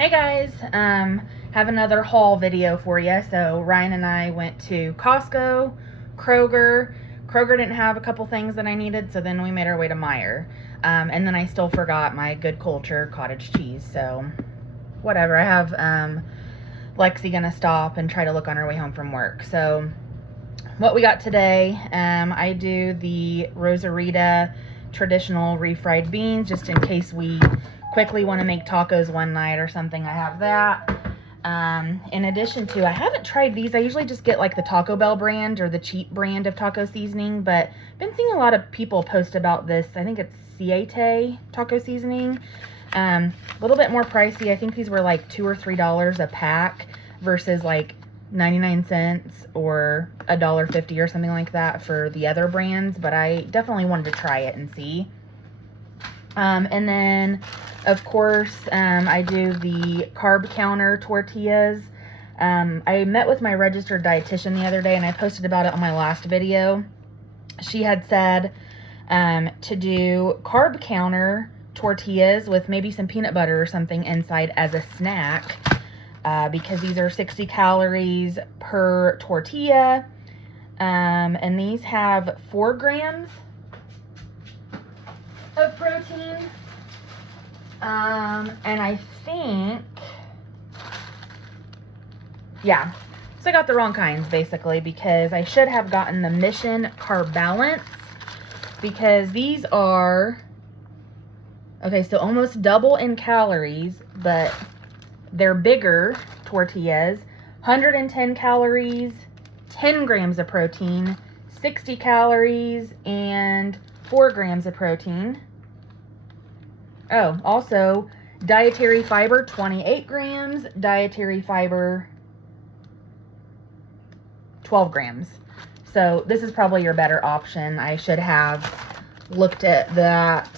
Hey guys, have another haul video for you. So Ryan and I went to Costco, Kroger. Kroger didn't have a couple things that I needed, so then we made our way to Meijer. And then I still forgot my Good Culture cottage cheese, so whatever. I have Lexi gonna stop and try to look on her way home from work. So what we got today, I do the Rosarita traditional refried beans just in case we quickly want to make tacos one night or something. I have that. In addition to, I haven't tried these. I usually just get like the Taco Bell brand or the cheap brand of taco seasoning, but I've been seeing a lot of people post about this. I think it's Siete taco seasoning. A little bit more pricey. I think these were like $2 or $3 a pack versus like 99 cents or $1.50 or something like that for the other brands, but I definitely wanted to try it and see. And then of course, I do the carb counter tortillas. I met with my registered dietitian the other day and I posted about it on my last video. She had said to do carb counter tortillas with maybe some peanut butter or something inside as a snack. Because these are 60 calories per tortilla, and these have 4 grams of protein, and I think, yeah, so I got the wrong kinds basically, because I should have gotten the Mission Carb Balance, because these are, okay, so almost double in calories, but they're bigger tortillas, 110 calories, 10 grams of protein, 60 calories, and 4 grams of protein. Oh, also dietary fiber, 28 grams, dietary fiber, 12 grams. So this is probably your better option. I should have looked at that,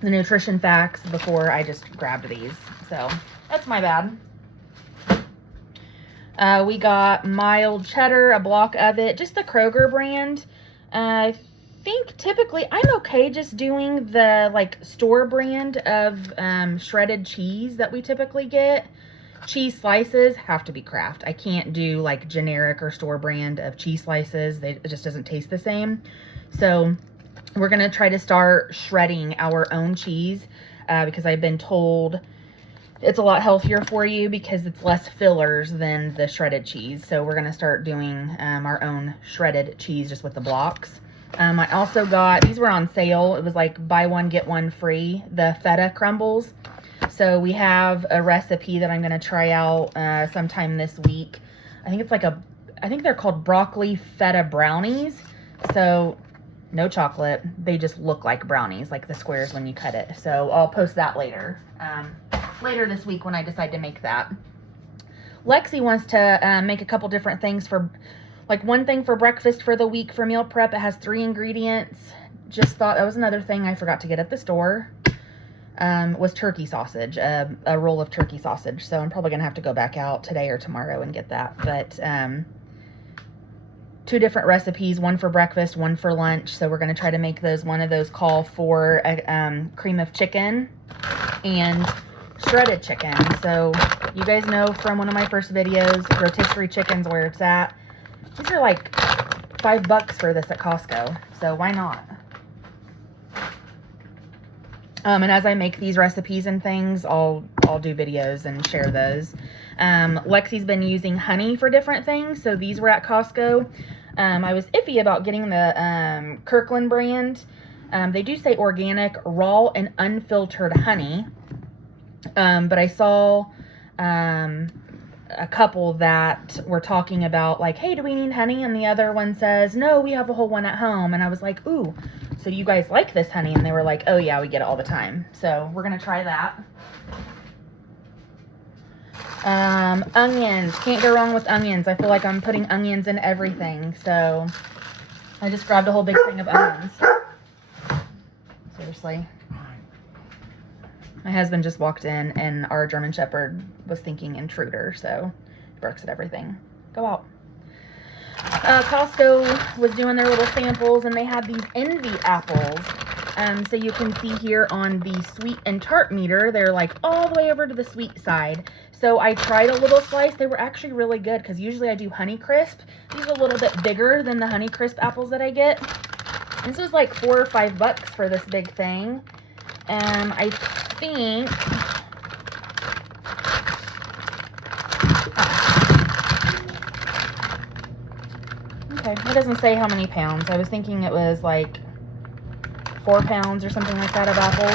the nutrition facts before I just grabbed these. So that's my bad. We got mild cheddar, a block of it, just the Kroger brand. I think typically I'm okay just doing the like store brand of shredded cheese that we typically get. Cheese slices have to be Kraft. I can't do like generic or store brand of cheese slices. It just doesn't taste the same. So we're gonna try to start shredding our own cheese because I've been told it's a lot healthier for you because it's less fillers than the shredded cheese. So we're gonna start doing our own shredded cheese just with the blocks. I also got, these were on sale. It was like buy one, get one free, the feta crumbles. So we have a recipe that I'm gonna try out sometime this week. I think it's like I think they're called broccoli feta brownies. So no chocolate. They just look like brownies, like the squares when you cut it. So I'll post that later. Later this week when I decide to make that. Lexi wants to make a couple different things for, like one thing for breakfast for the week for meal prep. It has 3 ingredients. Just thought that was another thing I forgot to get at the store. Was turkey sausage, a roll of turkey sausage. So I'm probably gonna have to go back out today or tomorrow and get that. But 2 different recipes, one for breakfast, one for lunch. So we're gonna try to make those. One of those call for cream of chicken and shredded chicken. So you guys know from one of my first videos, rotisserie chicken's where it's at. These are like $5 for this at Costco, so why not? And as I make these recipes and things, I'll do videos and share those. Lexi's been using honey for different things, so these were at Costco. I was iffy about getting the Kirkland brand. They do say organic, raw, and unfiltered honey. But I saw a couple that were talking about like, hey, do we need honey? And the other one says, no, we have a whole one at home. And I was like, ooh, so you guys like this honey? And they were like, oh yeah, we get it all the time. So we're going to try that. Onions. Can't go wrong with onions. I feel like I'm putting onions in everything. So I just grabbed a whole big thing of onions. Seriously. My husband just walked in and our German Shepherd was thinking intruder, so he barks at everything. Go out. Costco was doing their little samples and they had these Envy apples. So you can see here on the sweet and tart meter, they're like all the way over to the sweet side. So I tried a little slice. They were actually really good because usually I do Honey Crisp. These are a little bit bigger than the Honey Crisp apples that I get. This was like $4 or $5 for this big thing. I think... Okay, it doesn't say how many pounds. I was thinking it was like 4 pounds or something like that of apples.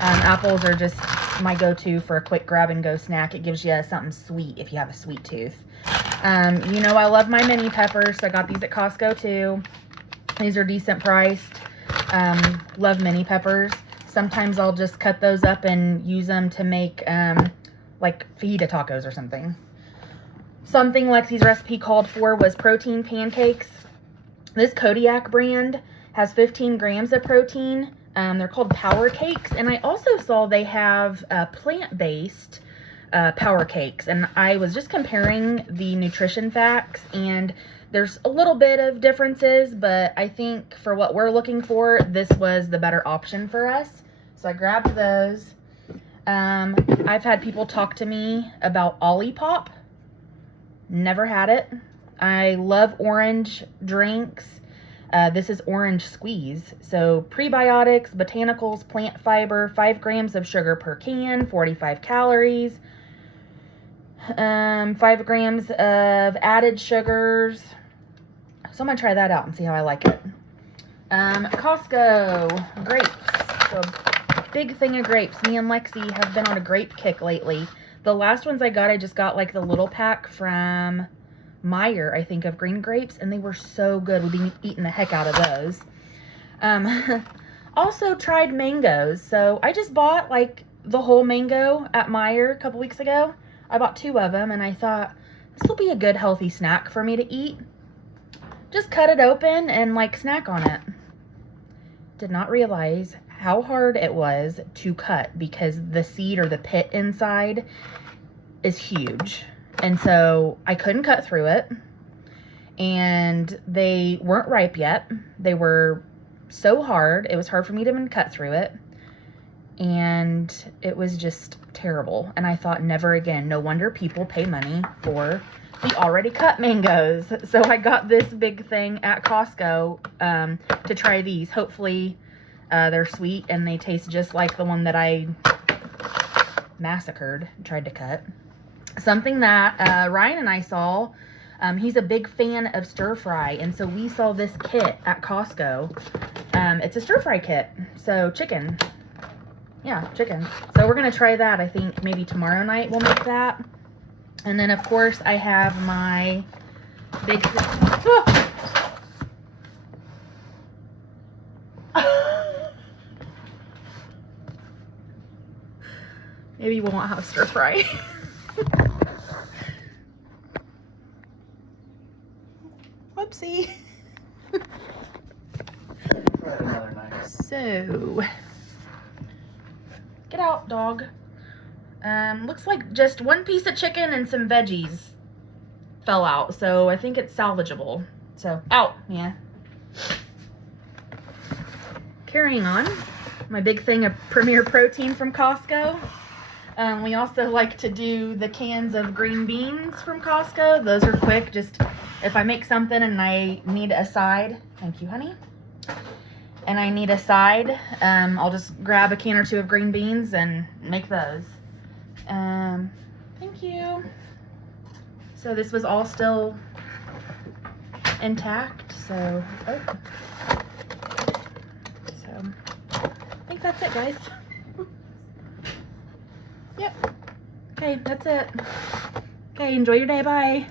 Apples are just my go-to for a quick grab-and-go snack. It gives you something sweet if you have a sweet tooth. You know I love my mini peppers, so I got these at Costco too. These are decent priced. Love mini peppers. Sometimes I'll just cut those up and use them to make like fajita tacos or something. Something Lexi's recipe called for was protein pancakes. This Kodiak brand has 15 grams of protein. They're called power cakes. And I also saw they have plant-based power cakes. And I was just comparing the nutrition facts, and there's a little bit of differences, but I think for what we're looking for, this was the better option for us. So I grabbed those. I've had people talk to me about Olipop. Never had it. I love orange drinks. This is orange squeeze. So prebiotics, botanicals, plant fiber, 5 grams of sugar per can, 45 calories, 5 grams of added sugars. So I'm going to try that out and see how I like it. Costco grapes. So big thing of grapes. Me and Lexi have been on a grape kick lately. The last ones I just got like the little pack from Meijer, I think, of green grapes, and they were so good. We've been eating the heck out of those. Also tried mangoes. So I just bought like the whole mango at Meijer a couple weeks ago. I bought 2 of them, and I thought this will be a good healthy snack for me to eat. Just cut it open and like snack on it. Did not realize how hard it was to cut because the seed or the pit inside is huge. And so I couldn't cut through it. And they weren't ripe yet. They were so hard. It was hard for me to even cut through it. And it was just terrible. And I thought, never again. No wonder people pay money for the already cut mangoes. So I got this big thing at Costco to try these. Hopefully they're sweet and they taste just like the one that I massacred, tried to cut. Something that Ryan and I saw, he's a big fan of stir fry, and so we saw this kit at Costco. It's a stir fry kit, so chicken. Yeah, chicken. So we're going to try that. I think maybe tomorrow night we'll make that. And then, of course, I have my big... Maybe we won't have stir fry. Whoopsie. So, get out, dog. Looks like just 1 piece of chicken and some veggies fell out, so I think it's salvageable. So, out, yeah. Carrying on, my big thing of Premier Protein from Costco. We also like to do the cans of green beans from Costco. Those are quick. Just if I make something and I need a side, thank you, honey. And I need a side, I'll just grab a can or 2 of green beans and make those. Thank you. So this was all still intact. So, I think that's it, guys. Yep. Okay, that's it. Okay, enjoy your day. Bye.